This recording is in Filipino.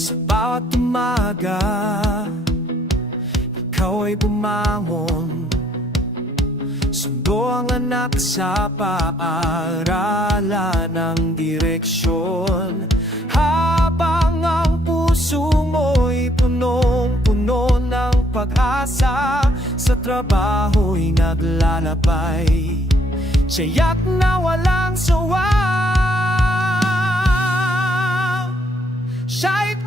Sa bawat umaga, ikaw ay bumangon. Sundo ang anak sa paaralan ng direksyon. Habang ang puso mo'y punong-puno ng pag-asa, sa trabaho'y naglalabay, tiyak na walang sawa. Siya'y